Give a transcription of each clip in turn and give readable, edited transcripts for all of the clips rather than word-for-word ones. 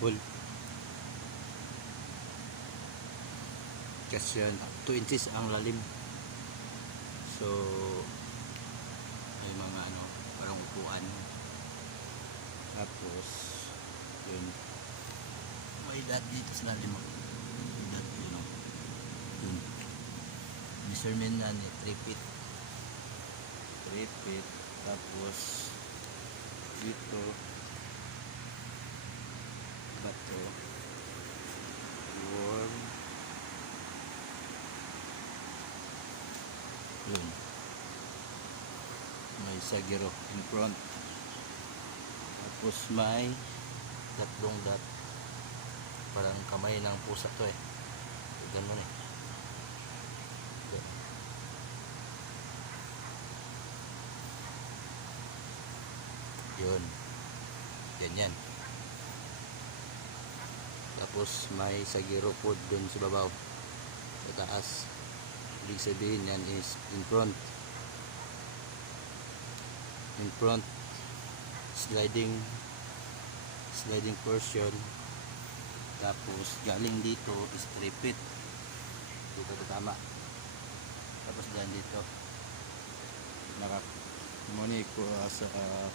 hole. Kasi 2 inches ang lalim. So may mga parang upuan. Tapos yun, may dot dito sa lalim. May dot yun. Yun. Measurement na 3 feet. 3 feet. Tapos dito bato warm yun, may sagiro in front, tapos may tatlong dot, parang kamay ng pusa to ganun yun, ganyan. Tapos may sagiro po dun sa babaw, sa taas. Ibig sabihin yan is in front sliding portion. Tapos galing dito is 3 feet dito tama. Tapos dyan dito nakamuni ko sa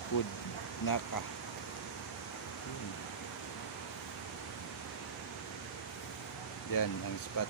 food naka. Yan ang spot.